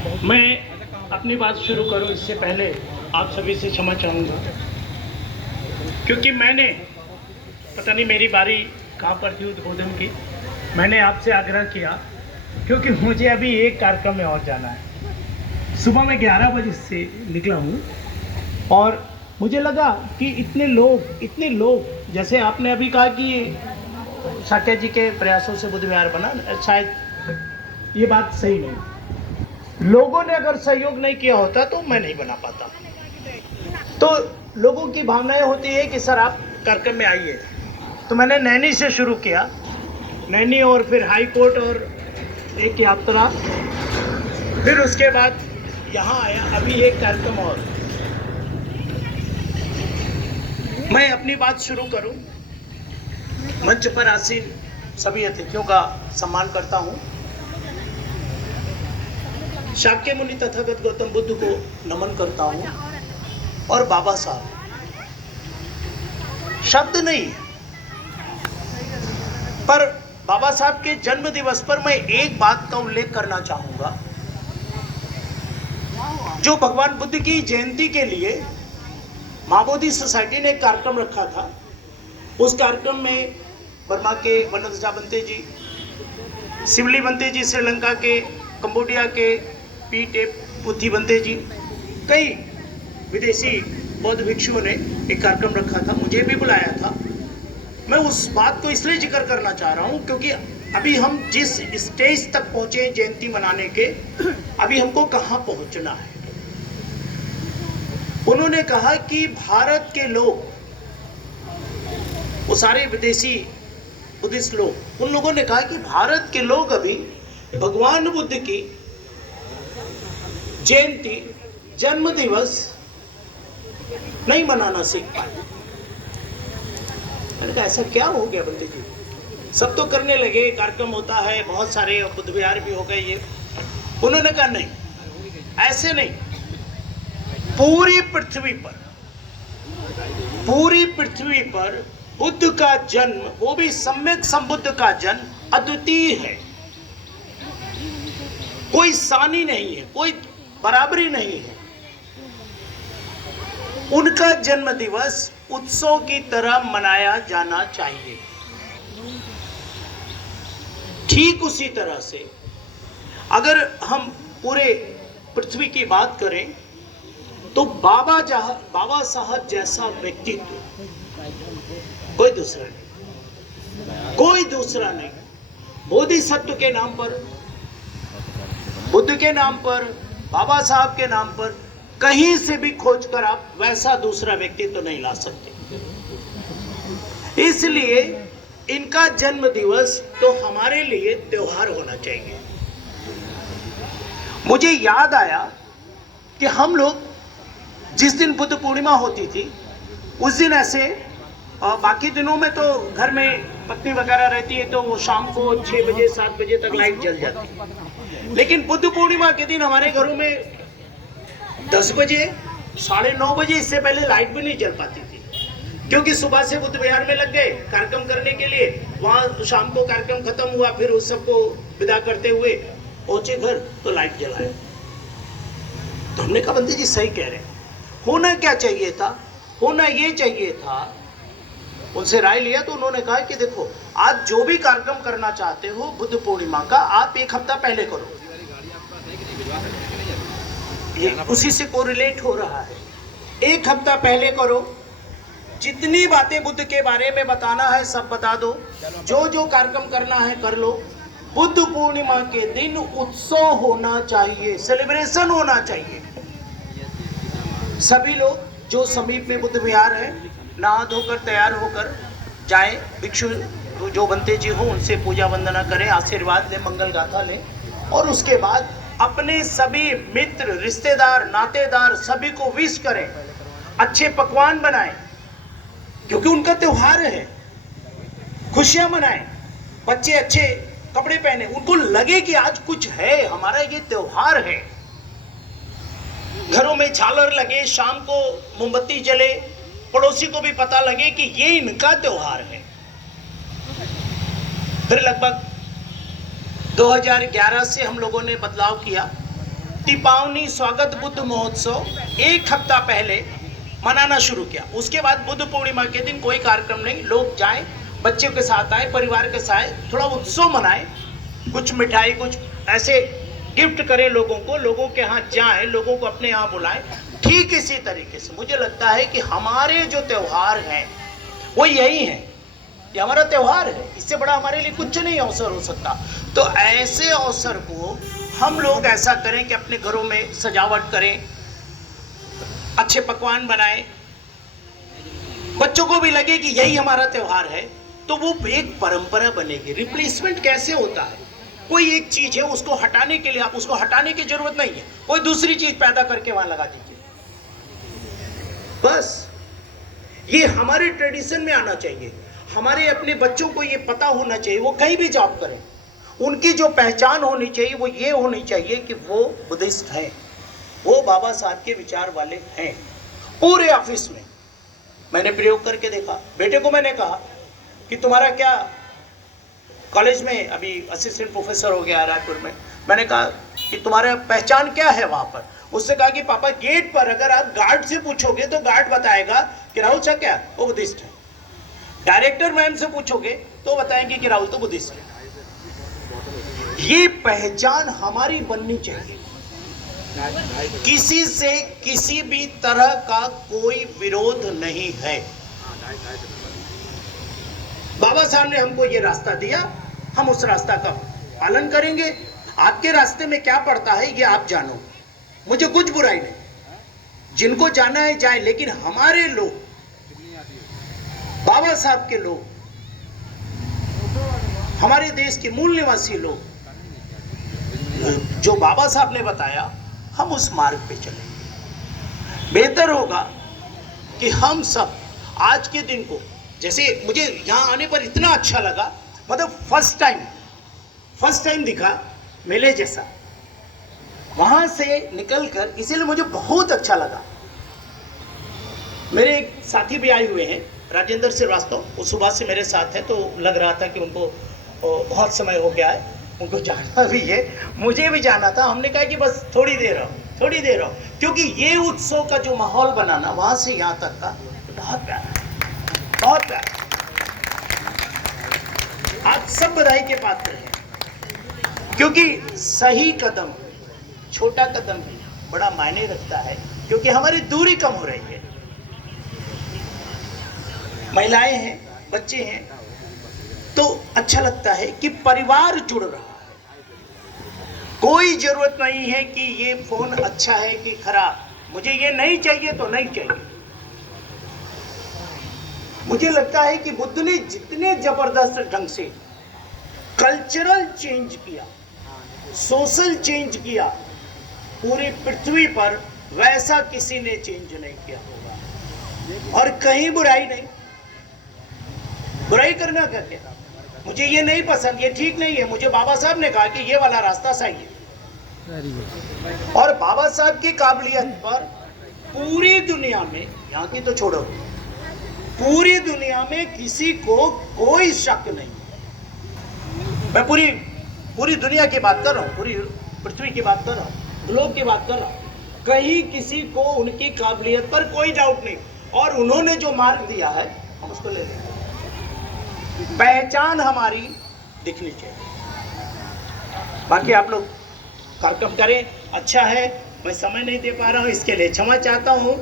मैं अपनी बात शुरू करूं इससे पहले आप सभी से क्षमा चाहूँगा, क्योंकि मैंने पता नहीं मेरी बारी कहाँ पर थी उद्बोधन की। मैंने आपसे आग्रह किया क्योंकि मुझे अभी एक कार्यक्रम में और जाना है। सुबह मैं 11 बजे से निकला हूँ और मुझे लगा कि इतने लोग जैसे आपने अभी कहा कि साक्या जी के प्रयासों से बुद्ध विहार बना, शायद ये बात सही नहीं। लोगों ने अगर सहयोग नहीं किया होता तो मैं नहीं बना पाता। तो लोगों की भावनाएं होती है कि सर आप कार्यक्रम में आइए, तो मैंने नैनी से शुरू किया, नैनी और फिर हाई कोर्ट और एक यात्रा, फिर उसके बाद यहाँ आया, अभी एक कार्यक्रम और। मैं अपनी बात शुरू करूं, मंच पर आसीन सभी अतिथियों का सम्मान करता हूं। शाक्य मुनि तथागत गौतम बुद्ध को नमन करता हूं और बाबा साहब, शब्द नहीं है, पर बाबा साहब के जन्म दिवस पर मैं एक बात का उल्लेख करना चाहूंगा। जो भगवान बुद्ध की जयंती के लिए महाबोधि सोसाइटी ने एक कार्यक्रम रखा था, उस कार्यक्रम में बर्मा के वनदजा बंते जी, सिवली बंते जी श्रीलंका के, कंबोडिया के पीटे पुथी बंते जी, कई विदेशी बौद्ध भिक्षुओं ने एक कार्यक्रम रखा था, मुझे भी बुलाया था। मैं उस बात को इसलिए जिक्र करना चाह रहा हूँ क्योंकि अभी हम जिस स्टेज तक पहुँचे जयंती मनाने के, अभी हमको कहाँ पहुँचना है। उन्होंने कहा कि भारत के लोग, वो सारे विदेशी बुद्धिस्ट लोग, उन लोगों ने कहा कि भारत के लोग अभी भगवान बुद्ध की जयंती, जन्म दिवस नहीं मनाना सीख पाए। मैंने कहा ऐसा क्या हो गया बंते जी, सब तो करने लगे, कार्यक्रम होता है, बहुत सारे बुद्ध विहार भी हो गए ये। उन्होंने कहा नहीं, ऐसे नहीं, पूरी पृथ्वी पर बुद्ध का जन्म, वो भी सम्यक संबुद्ध का जन्म अद्वितीय है, कोई सानी नहीं है, कोई बराबरी नहीं है। उनका जन्म दिवस उत्सव की तरह मनाया जाना चाहिए। ठीक उसी तरह से अगर हम पूरे पृथ्वी की बात करें तो बाबा साहब जैसा व्यक्तित्व कोई दूसरा नहीं। बोधिसत्व के नाम पर, बुद्ध के नाम पर, बाबा साहब के नाम पर कहीं से भी खोजकर आप वैसा दूसरा व्यक्तित्व तो नहीं ला सकते। इसलिए इनका जन्म दिवस तो हमारे लिए त्योहार होना चाहिए। मुझे याद आया कि हम लोग जिस दिन बुद्ध पूर्णिमा होती थी उस दिन ऐसे, बाकी दिनों में तो घर में पत्नी वगैरह रहती है तो वो शाम को 6 बजे 7 बजे तक लाइट जल जाती है, लेकिन बुद्ध पूर्णिमा के दिन हमारे घरों में 10 बजे 9:30 बजे, इससे पहले लाइट भी नहीं जल पाती थी, क्योंकि सुबह से बुद्ध विहार में लग गए कार्यक्रम करने के लिए। वहाँ शाम को कार्यक्रम खत्म हुआ, फिर उस सबको विदा करते हुए पहुंचे घर तो लाइट जलाए। तो हमने कहा बंदे जी सही कह रहे हैं, होना क्या चाहिए था, होना ये चाहिए था। उनसे राय लिया तो उन्होंने कहा कि देखो, आज जो भी कार्यक्रम करना चाहते हो बुद्ध पूर्णिमा का, आप 1 हफ्ता पहले करो। ये उसी से कोरिलेट हो रहा है, 1 हफ्ता पहले करो, जितनी बातें बुद्ध के बारे में बताना है सब बता दो, जो कार्यक्रम करना है कर लो। बुद्ध पूर्णिमा के दिन उत्सव होना चाहिए, सेलिब्रेशन होना चाहिए। सभी लोग जो समीप में बुद्ध विहार है, नहा धोकर तैयार होकर जाएं, भिक्षु जो बनते जी हो उनसे पूजा वंदना करें, आशीर्वाद लें, मंगल गाथा लें, और उसके बाद अपने सभी मित्र, रिश्तेदार, नातेदार सभी को विश करें, अच्छे पकवान बनाएं, क्योंकि उनका त्योहार है, खुशियां मनाएं, बच्चे अच्छे कपड़े पहने, उनको लगे कि आज कुछ है, हमारा ये त्योहार है। घरों में झालर लगे, शाम को मोमबत्ती जले, पड़ोसी को भी पता लगे कि ये इनका त्योहार है। फिर लगभग 2011 से हम लोगों ने बदलाव किया दीपावली स्वागत बुद्ध महोत्सव एक हफ्ता पहले मनाना शुरू किया। उसके बाद बुद्ध पूर्णिमा के दिन कोई कार्यक्रम नहीं, लोग जाएं, बच्चों के साथ आए, परिवार के साथ थोड़ा उत्सव मनाएं, कुछ मिठाई कुछ ऐसे गिफ्ट करें लोगों को, लोगों के यहाँ जाएं, लोगों को अपने यहाँ बुलाएं। ठीक इसी तरीके से मुझे लगता है कि हमारे जो त्योहार हैं वो यही हैं, ये हमारा त्योहार है, इससे बड़ा हमारे लिए कुछ नहीं अवसर हो सकता। तो ऐसे अवसर को हम लोग ऐसा करें कि अपने घरों में सजावट करें, अच्छे पकवान बनाएं, बच्चों को भी लगे कि यही हमारा त्योहार है, तो वो एक परंपरा बनेगी। रिप्लेसमेंट कैसे होता है, कोई एक चीज है उसको हटाने के लिए आप उसको हटाने की जरूरत नहीं है, कोई दूसरी चीज पैदा करके वहां लगा दीजिए, बस। ये हमारे ट्रेडिशन में आना चाहिए, हमारे अपने बच्चों को ये पता होना चाहिए, वो कहीं भी जॉब करें, उनकी जो पहचान होनी चाहिए वो ये होनी चाहिए कि वो बुद्धिस्ट हैं, वो बाबा साहब के विचार वाले हैं। पूरे ऑफिस में मैंने प्रयोग करके देखा। बेटे को मैंने कहा कि तुम्हारा क्या, कॉलेज में अभी असिस्टेंट प्रोफेसर हो गया रायपुर में, मैंने कहा कि तुम्हारा पहचान क्या है वहां पर। उससे कहा कि पापा गेट पर अगर आप गार्ड से पूछोगे तो गार्ड बताएगा कि राहुल साहब क्या वो बुद्धिस्ट है, डायरेक्टर मैम से पूछोगे तो बताएंगे कि राहुल तो बुद्धिस्ट है। ये पहचान हमारी बननी चाहिए, किसी से किसी भी तरह का कोई विरोध नहीं है। बाबा साहब ने हमको ये रास्ता दिया, हम उस रास्ता का पालन करेंगे। आपके रास्ते में क्या पड़ता है ये आप जानो, मुझे कुछ बुराई नहीं, जिनको जाना है जाए, लेकिन हमारे लोग, बाबा साहब के लोग, हमारे देश के मूल निवासी लोग, जो बाबा साहब ने बताया, हम उस मार्ग पे चलेंगे। बेहतर होगा कि हम सब आज के दिन को, जैसे मुझे यहाँ आने पर इतना अच्छा लगा, मतलब फर्स्ट टाइम दिखा मेले जैसा, वहां से निकलकर, इसीलिए मुझे बहुत अच्छा लगा। मेरे एक साथी भी आए हुए हैं, राजेंद्र श्रीवास्तव, वो सुबह से मेरे साथ है, तो लग रहा था कि उनको बहुत समय हो गया है, उनको जाना भी है, मुझे भी जाना था। हमने कहा कि बस थोड़ी देर रहो, क्योंकि ये उत्सव का जो माहौल बनाना वहां से यहाँ तक का बहुत प्यारा, बहुत प्यारा। आप सब बधाई के पात्र हैं, क्योंकि सही कदम, छोटा कदम भी बड़ा मायने रखता है, क्योंकि हमारी दूरी कम हो रही है। महिलाएं हैं, बच्चे हैं, तो अच्छा लगता है कि परिवार जुड़ रहा है। कोई जरूरत नहीं है कि ये फोन अच्छा है कि खराब, मुझे ये नहीं चाहिए तो नहीं चाहिए। मुझे लगता है कि बुद्ध ने जितने जबरदस्त ढंग से कल्चरल चेंज किया, सोशल चेंज किया पूरी पृथ्वी पर, वैसा किसी ने चेंज नहीं किया होगा। और कहीं बुराई नहीं, बुराई करना क्या क्या, मुझे ये नहीं पसंद, ये ठीक नहीं है, मुझे बाबा साहब ने कहा कि ये वाला रास्ता सही है। और बाबा साहब की काबिलियत पर पूरी दुनिया में, यहाँ की तो छोड़ो, पूरी दुनिया में किसी को कोई शक नहीं। मैं पूरी दुनिया की बात कर रहा हूँ, पूरी पृथ्वी की बात कर रहा हूँ, ग्लोब की बात कर रहा हूँ, कहीं किसी को उनकी काबिलियत पर कोई डाउट नहीं। और उन्होंने जो मार्ग दिया है हम उसको ले लेंगे। पहचान हमारी दिखनी चाहिए। बाकी आप लोग कार्यक्रम करें, अच्छा है, मैं समय नहीं दे पा रहा हूँ, इसके लिए क्षमा चाहता हूँ,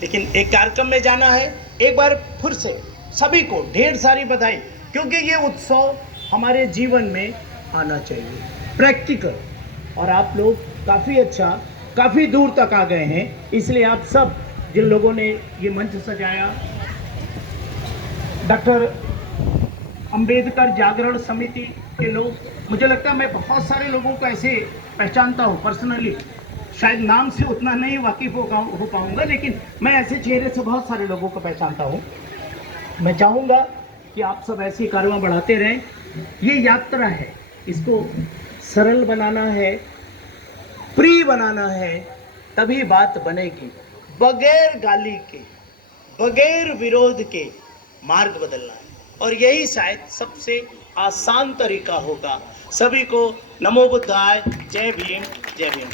लेकिन एक कार्यक्रम में जाना है। एक बार फिर से सभी को ढेर सारी बधाई, क्योंकि ये उत्सव हमारे जीवन में आना चाहिए, प्रैक्टिकल। और आप लोग काफ़ी अच्छा, काफ़ी दूर तक आ गए हैं, इसलिए आप सब जिन लोगों ने ये मंच सजाया, डॉक्टर अंबेडकर जागरण समिति के लोग, मुझे लगता है मैं बहुत सारे लोगों को ऐसे पहचानता हूँ पर्सनली, शायद नाम से उतना नहीं वाकिफ हो पाऊंगा, लेकिन मैं ऐसे चेहरे से बहुत सारे लोगों को पहचानता हूँ। मैं चाहूँगा कि आप सब ऐसी कार्रवाई बढ़ाते रहें। ये यात्रा है, इसको सरल बनाना है, प्री बनाना है, तभी बात बनेगी। बगैर गाली के, बगैर विरोध के मार्ग बदलना है, और यही शायद सबसे आसान तरीका होगा। सभी को नमो बुद्धाय, जय भीम, जय भीम।